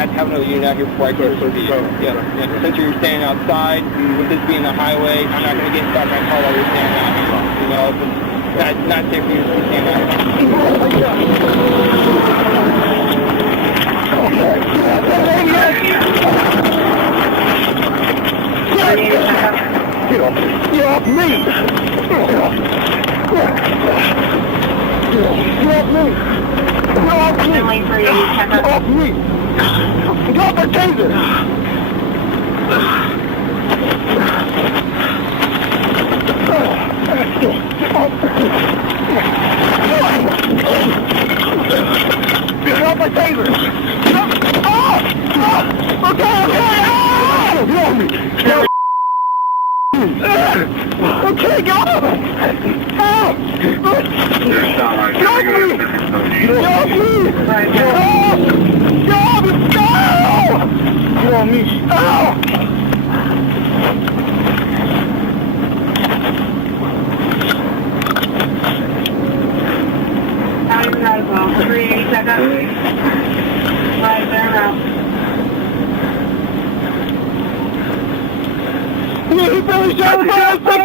I have another unit out here before I clear the vehicle. Yeah. Since you're standing outside, with this being the highway, I'm not going to get stuck in my car while you're standing out here. You know, it's not safe for you to stand out here. Get off me! Get off me! Get off me! Drop the taser! Drop my taser! Okay! Get off me! Okay, go! Right there now. He finished out of the